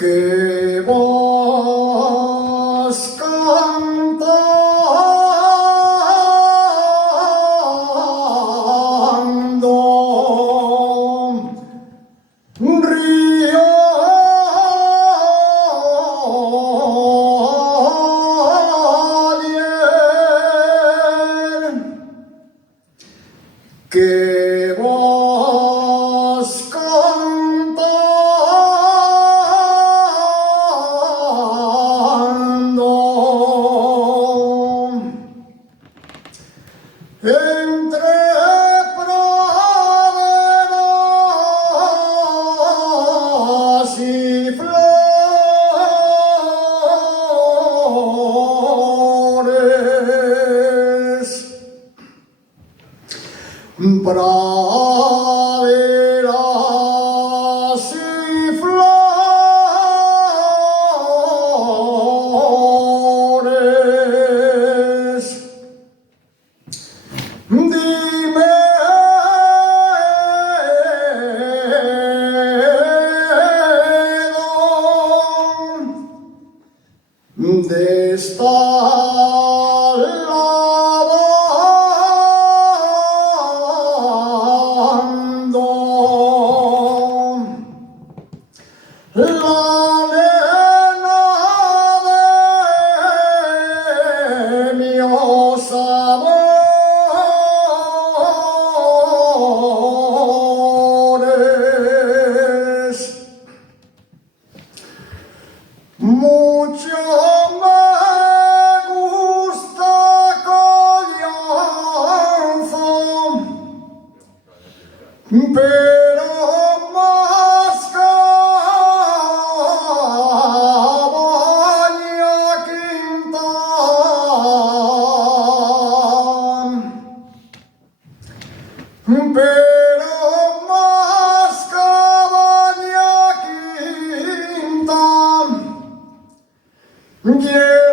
que vos cantando río que vos cantando entre praderas y flores, praderas y flores. Dime dónde está lavando la nena de mi amores. Mucho me gusta Collazo, pero más Cabaña Quintán, pero más Cabaña Quintán. Yeah.